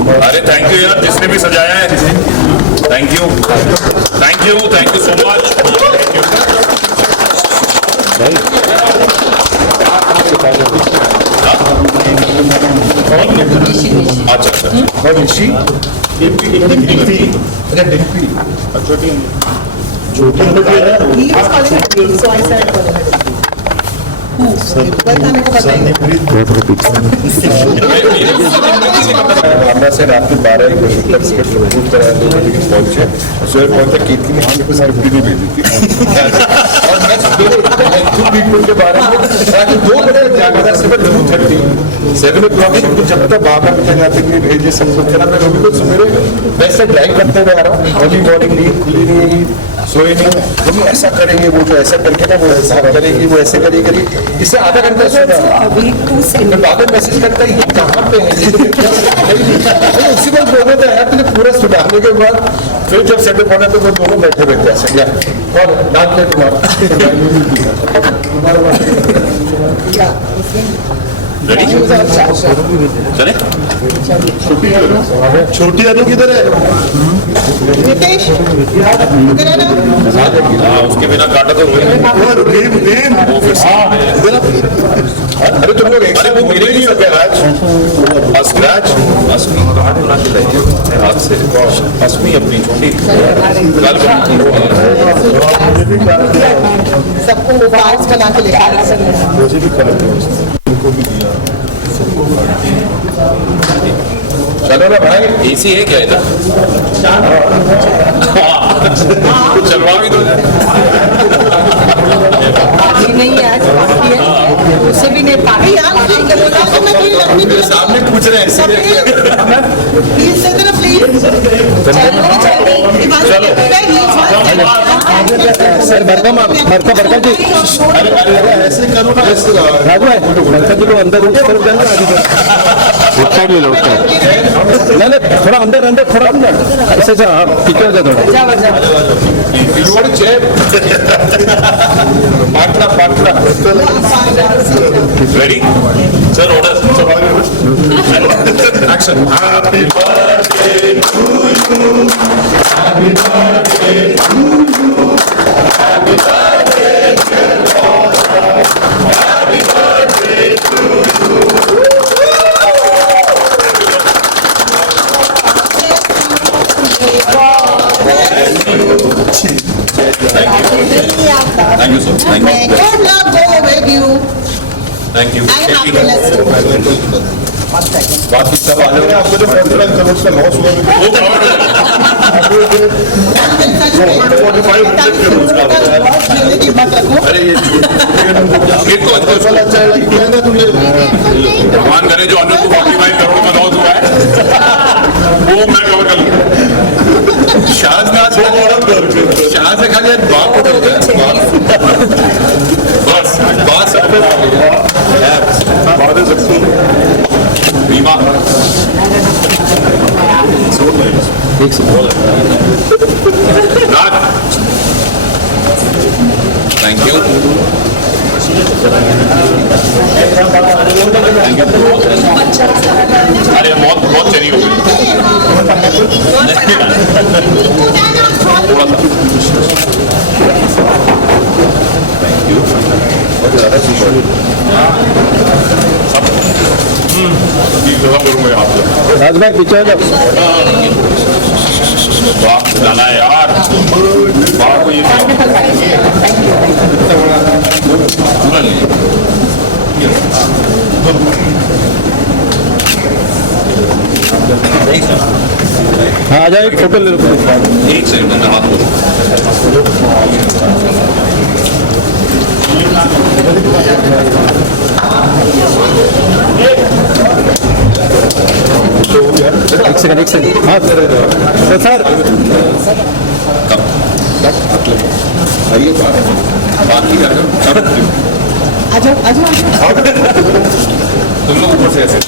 अरे thank you यार, जिसने भी सजाया है, थैंक यू सो मच। हमरा से रात में 12 बजे तक पहुंचे, सुबह पहुंचा कीर्ति ने हमें कुछ नहीं भेजी थी और मैं के बारे में 2 बजे जाकर 7 o'clock जब तक बाबा के जाते हुए भेजे सब कुछ करा। मैं रोबी को सवेरे वैसे ड्राइव करते हुए आ रहा हूँ, अर्ली मॉर्निंग नींद खुली नहीं, सोए नहीं, हम ऐसा करेंगे, वो जो ऐसा करके ना वो ऐसा करेगी, वो ऐसे करेगी, इससे आधा घंटा सोना बाद में मैसेज करता है ये कहाँ पे है, उसी वक्त बोलने तो है तुझे पूरा सुधारने के बाद फिर जब सेटअप होना तो वो दोनों बैठे रहते ऐसे और नाम ले चले छोटी अनु किधर है? उसके बिना काटा तो अरे तुम लोग अरे वो मेरे नहीं हो गया आज स्क्रैच असमी अपनी छोटी सबको बाल्स बना के लेकर मुझे भी उनको भी दिया। चलो ना भाई, एसी है क्या इधर? चलवा भी दो। नहीं है आज बाकी है, उसे भी नहीं पाई यार, मेरे सामने पूछ रहे हैं प्लीज प्लीज सर बरका जी, अरे ऐसे करो ना, ऐसे राजू भाई बरका जी को अंदर तरफ जाना, आगे साइड में लौटता है, नहीं थोड़ा अंदर थोड़ा अंदर ऐसे से पीछे हो जाए पाटना ready sir, order action. Happy birthday to you, happy birthday to you, happy birthday happy birthday to you. Thank you so much. Thank you. God love go with you. Thank you. And happiness. बाकी सब आ जाओगे, आपको जो 15 करोड़ का loss हुआ अरे ये भगवान करे जो अनु को 45 करोड़ का लॉस हुआ है वो मैं कवर कर लूँ। शाहज से खाली बात हो गया, बस बात सब बीमा थैंक यू अरे बहुत चली हो गई थोड़ा सा करूंगा आपको। राजू भाई पीछे हो जाओ, जाना है यार बाहर को, ये पूरा नहीं हाँ आ जाओ, एक फोटो ले लो। एक सेकंड में हाथ एक सेकंड हाँ सर आइए बाकी तुम लोग ऊपर से ऐसे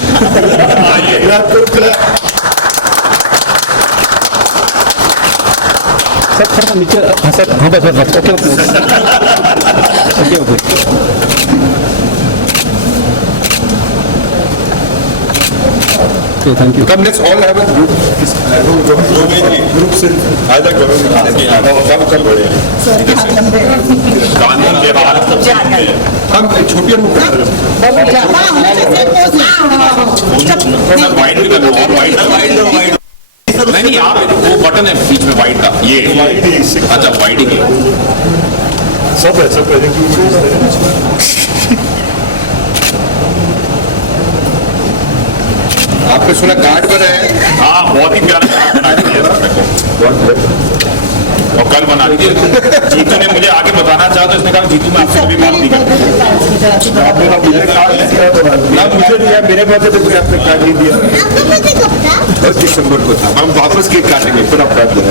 सर थोड़ा नीचे, हाँ सर, हाँ बस okay. Okay, thank you. Come, let's all have a group. Group selfie. आज तक करो कम बढ़िया. गांधी के हाथ हम छोटी हम वाइट भी कर लो, वाइट नहीं आप वो बटन है बीच में वाइट का, ये अच्छा वाइट ही सब है. आपने सुना कार्ड बनाया है? हाँ बहुत ही प्यारा कार्ड बना दिया और कल बना दिए. जीतू ने मुझे आगे बताना चाहा तो इसने कहा जीतू मैं आपसे कभी बात नहीं करता. ना मुझे दिया, मेरे पास तो कोई आपने कार्ड नहीं दिया. 10 दिसंबर को था. हम वापस केक काटेंगे फिर आप कार्ड बना.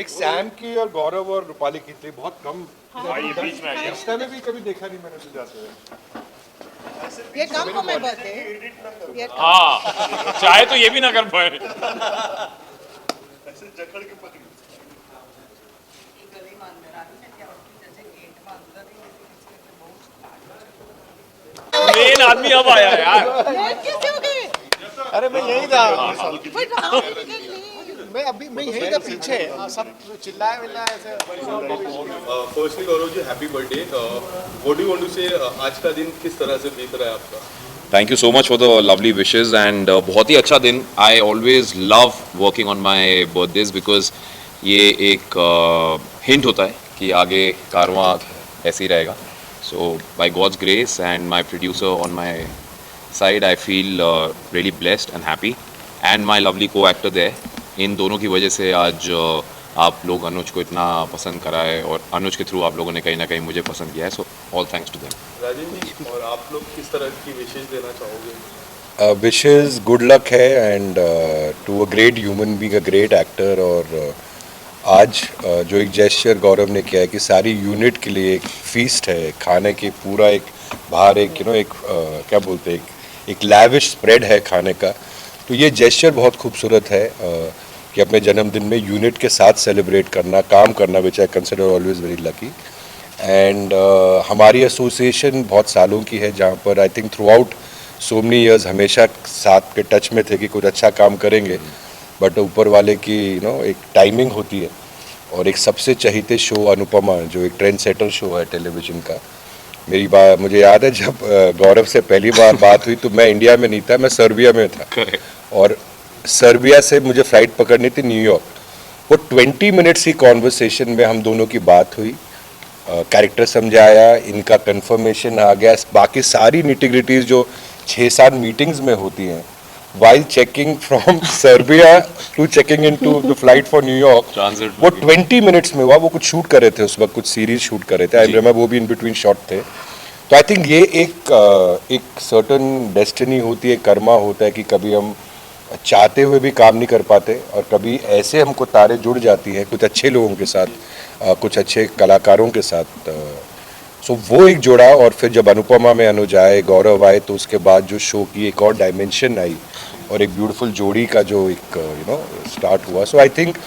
एक सैम की और गौरव और रूपाली की थी बहुत कम. इस टाइम भी कभी देखा नहीं मैंने तो जाते हुए. ये कम को मैं बर्थडे हाँ चाहे तो ये भी ना कर पाए. मेन आदमी अब आया यार. कैसे हो गए? अरे मैं यही था, But how did you get late? मैं यही था पीछे, सब चिल्लाए विल्लाए ऐसे. Firstly Gaurav ji happy birthday. What do you want to say आज का दिन किस तरह से बीत रहा है आपका? Thank you so much for the lovely wishes and बहुत ही अच्छा दिन. I always love working on my birthdays because ये एक हिंट होता है कि आगे कारवां ऐसे ही रहेगा. So by God's grace and my producer on my side I feel really blessed and happy and my lovely co-actor there. इन दोनों की वजह से आज आप लोग अनुज को इतना पसंद करा है और अनुज के थ्रू आप लोगों ने कहीं ना कहीं मुझे पसंद किया है. So all thanks to them. Rajiv ji और आप लोग किस तरह की विशेष देना चाहोगे? विशेज़ गुड लक है and to a great human being a great actor. और आज जो एक जेस्चर गौरव ने किया है कि सारी यूनिट के लिए एक फीस्ट है, खाने के पूरा एक बाहर एक एक क्या बोलते हैं एक लैविश स्प्रेड है खाने का. तो ये जेस्चर बहुत खूबसूरत है कि अपने जन्मदिन में यूनिट के साथ सेलिब्रेट करना, काम करना, which I consider always very lucky. And हमारी एसोसिएशन बहुत सालों की है जहाँ पर I think throughout so many years हमेशा साथ के टच में थे कि कुछ अच्छा काम करेंगे. बट ऊपर वाले की एक टाइमिंग होती है. और एक सबसे चहीते शो अनुपमा जो एक ट्रेंड सेटर शो है टेलीविज़न का. मेरी बात मुझे याद है जब गौरव से पहली बार बात हुई तो मैं इंडिया में नहीं था, मैं सर्बिया में था. और सर्बिया से मुझे फ़्लाइट पकड़नी थी न्यूयॉर्क. वो 20 मिनट्स की कॉन्वर्सेशन में हम दोनों की बात हुई, कैरेक्टर समझाया, इनका कंफर्मेशन आ गया. बाकी सारी निटिग्रिटीज़ जो 6-7 मीटिंग्स में होती हैं while checking from Serbia to checking into the flight for New York, वो 20 मिनट्स में हुआ. वो कुछ शूट कर रहे थे उस वक्त, कुछ सीरीज शूट कर रहे थे. आई रिमेंबर वो भी इन बिटवीन शॉट थे. तो आई थिंक ये एक सर्टन डेस्टिनी होती है, कर्मा होता है कि कभी हम चाहते हुए भी काम नहीं कर पाते और कभी ऐसे हमको तारे जुड़ जाती हैं कुछ अच्छे लोगों के साथ, कुछ अच्छे कलाकारों के साथ. सो वो एक जोड़ा. और फिर जब अनुपमा में अनुज आए, गौरव आए, तो उसके बाद जो शो की एक और डायमेंशन आई और एक ब्यूटीफुल जोड़ी का जो एक स्टार्ट हुआ. सो आई थिंक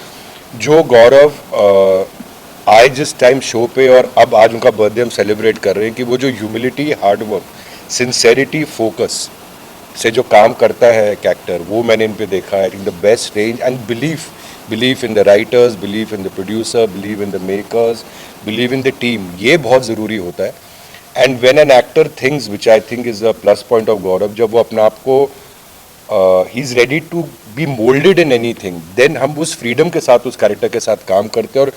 जो गौरव आए जिस टाइम शो पे और अब आज उनका बर्थडे हम सेलिब्रेट कर रहे हैं कि वो जो ह्यूमिलिटी, हार्डवर्क, सिंसेरिटी, फोकस से जो काम करता है एक एक्टर, वो मैंने इन पे देखा. I think the best range and believe in the writers, believe in the producer, believe in the makers, believe in the team. ये बहुत ज़रूरी होता है. And when an actor things which I think is a plus point of Gaurav, जब वो अपने आप को ही is ready to be moulded in anything, then हम उस फ्रीडम के साथ उस कैरेक्टर के साथ काम करते हैं. और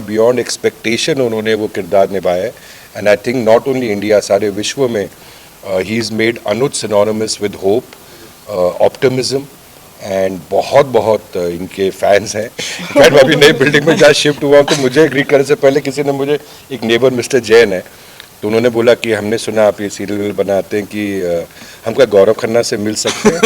बियॉन्ड एक्सपेक्टेशन उन्होंने वो किरदार निभाया है. And I think not only India, सारे विश्व में he is made Anuj synonymous with hope, optimism. And बहुत इनके फैंस हैं. मैं अभी नई बिल्डिंग में जहाँ शिफ्ट हुआ हूँ तो मुझे ग्रीट करने से पहले किसी ने मुझे, एक नेबर मिस्टर जैन है, तो उन्होंने बोला कि हमने सुना आप ये सीरियल बनाते हैं कि हम क्या गौरव खन्ना से मिल सकते हैं.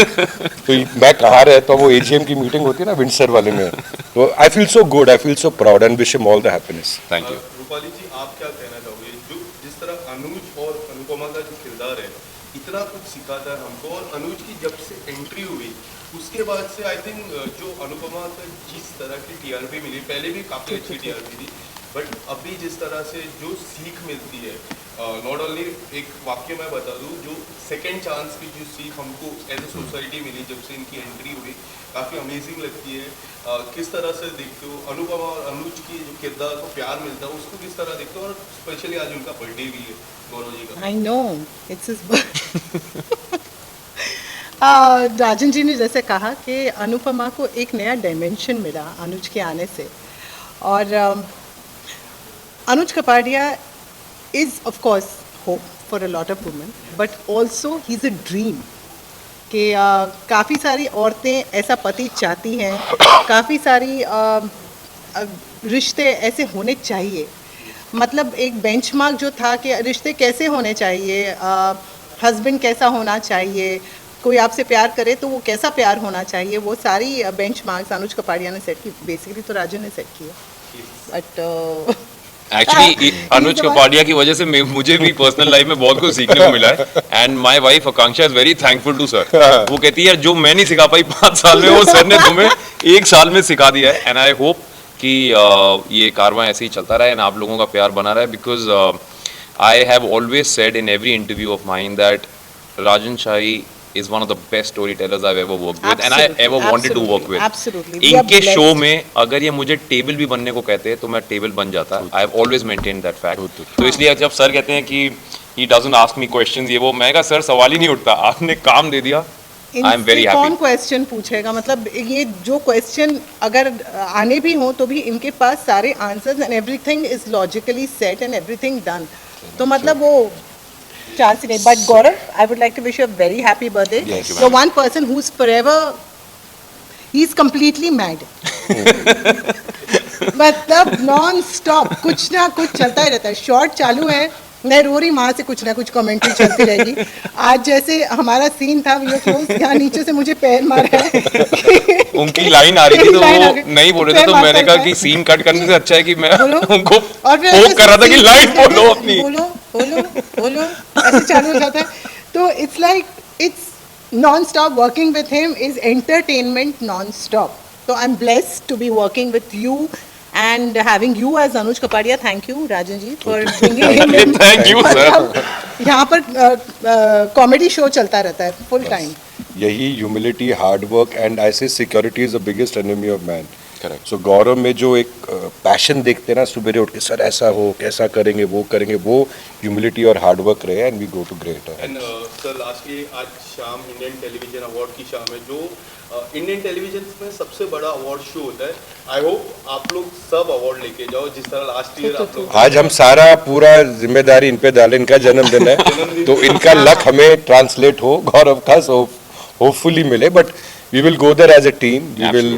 तो मैं कहाँ रहता हूँ, वो AGM की मीटिंग होती है ना विंडसर वाले में. तो I feel so good, I feel so proud and wish him all the happiness. Thank you. Rupali ji आप क्या कहना चाहोगे? जो जिस तरह अनुज और अनुपमा का जो किरदार है इतना कुछ सिखाता है हमको, और अनुज की जब से एंट्री हुई उसके बाद से आई थिंक जो अनुपमा को जिस तरह की टीआरपी मिली, पहले भी काफ़ी अच्छी टीआरपी थी, बट अभी जिस तरह से जो सीख मिलती है, नॉट ओनली एक वाक्य मैं बता दूं, जो सेकंड चांस की जो सीख हमको एज ए सोसाइटी मिली जब से इनकी एंट्री हुई, काफ़ी अमेजिंग लगती है। किस तरह से देखते हो अनुपमा और अनुज की जो किरदार को प्यार मिलता है उसको किस तरह देखते हो, और स्पेशली आज उनका बर्थडे भी है गौरव जी का। I know it's his Rajan ji ने जैसे कहा कि अनुपमा को एक नया डायमेंशन मिला अनुज के आने से, और Anuj Kapadia is of course hope for a lot of women, but also he is a dream कि काफ़ी सारी औरतें ऐसा पति चाहती हैं, काफ़ी सारी रिश्ते ऐसे होने चाहिए। मतलब एक बेंचमार्क जो था कि रिश्ते कैसे होने चाहिए, हस्बैंड कैसा होना चाहिए, कोई आपसे प्यार करे तो वो कैसा प्यार होना चाहिए, वो सारी बेंचमार्क्स अनुज कपाड़िया ने सेट की। बेसिकली तो राजू ने सेट किया, बट एक्चुअली अनुज कपाड़िया की वजह से मुझे भी पर्सनल लाइफ में बहुत कुछ सीखने को मिला है, and my wife Akanksha is very thankful to sir. वो कहती है जो मैं नहीं सिखा पाई 5 साल में, वो सर ने तुम्हें 1 साल में सिखा दिया है। एंड आई होप कि ये कारवां ऐसे ही चलता रहे एंड आप लोगों का प्यार बना रहे, because I have always said in every interview of mine that Rajan shahi is one of the best storytellers I've ever worked with and I ever wanted to work with. Absolutely. इनके show में अगर ये मुझे table भी बनने को कहते हैं तो मैं टेबल बन जाता। I have always maintained that fact. तो इसलिए जब सर कहते हैं कि he doesn't ask me questions, ये वो, मैं कहा सर सवाल ही नहीं उठता, आपने काम दे दिया। I am very happy. कौन क्वेश्चन पूछेगा, मतलब ये जो क्वेश्चन अगर आने भी हो तो भी इनके पास सारे answers and everything is logically set and everything done, तो मतलब वो चांस ही नहीं। But Gaurav, I would like to wish you a very happy birthday. The one person who is forever, he is completely mad. मतलब non stop कुछ ना कुछ चलता ही रहता है। शॉर्ट चालू है, मैं रो रही, वहाँ से कुछ ना कुछ कमेंट्री चलती रहेगी। आज जैसे हमारा सीन था, यहाँ नीचे से मुझे पैर मारा है। उनकी लाइन आ रही थी तो वो नहीं बोल रहे थे, तो मैंने कहा कि सीन कट करने से अच्छा है कि मैं उनको होप कर रहा था कि लाइन बोलो अपनी, बोलो बोलो बोलो, ऐसे चालू हो जाता है। तो it's like it's non stop working with him is entertainment non stop. तो I am blessed to be working with you and having you as Anuj Kapadia. Thank you Rajan ji for bringing him in. Thank you sir. यहाँ पर comedy show चलता रहता है full time. यही humility, hard work and I say security is the biggest enemy of man. Correct. So Gaurav में जो एक passion देखते हैं ना, सुबह उठ के सर ऐसा हो, कैसा करेंगे, वो ह्यूमिलिटी और हार्ड वर्क रहे and we go to great. And sir lastly आज शाम इंडियन टेलीविजन अवार्ड की शाम है, जो इंडियन टेलीविजन में सबसे बड़ा अवार्ड शो होता है। आई होप आप लोग सब अवार्ड लेके जाओ जिस तरह लास्ट ईयर आप लोग। आज हम सारा पूरा जिम्मेदारी इन पे डालें, इनका जन्मदिन है तो इनका लक हमें ट्रांसलेट हो गौरव का, सो होपफुली मिले। But we will go there as a team, we will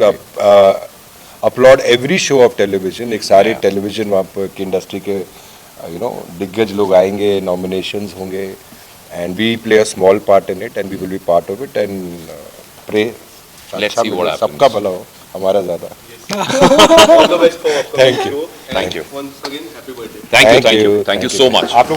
upload every show of television. एक सारे टेलीविजन वहाँ पर की इंडस्ट्री के दिग्गज लोग आएंगे, नॉमिनेशंस होंगे and we play a small part in it and we will be part of it and pray सबका भला हो, हमारा ज्यादा। All the best for upcoming Thank you. show. And Thank you. once again, happy birthday. Thank you so much. आप लोग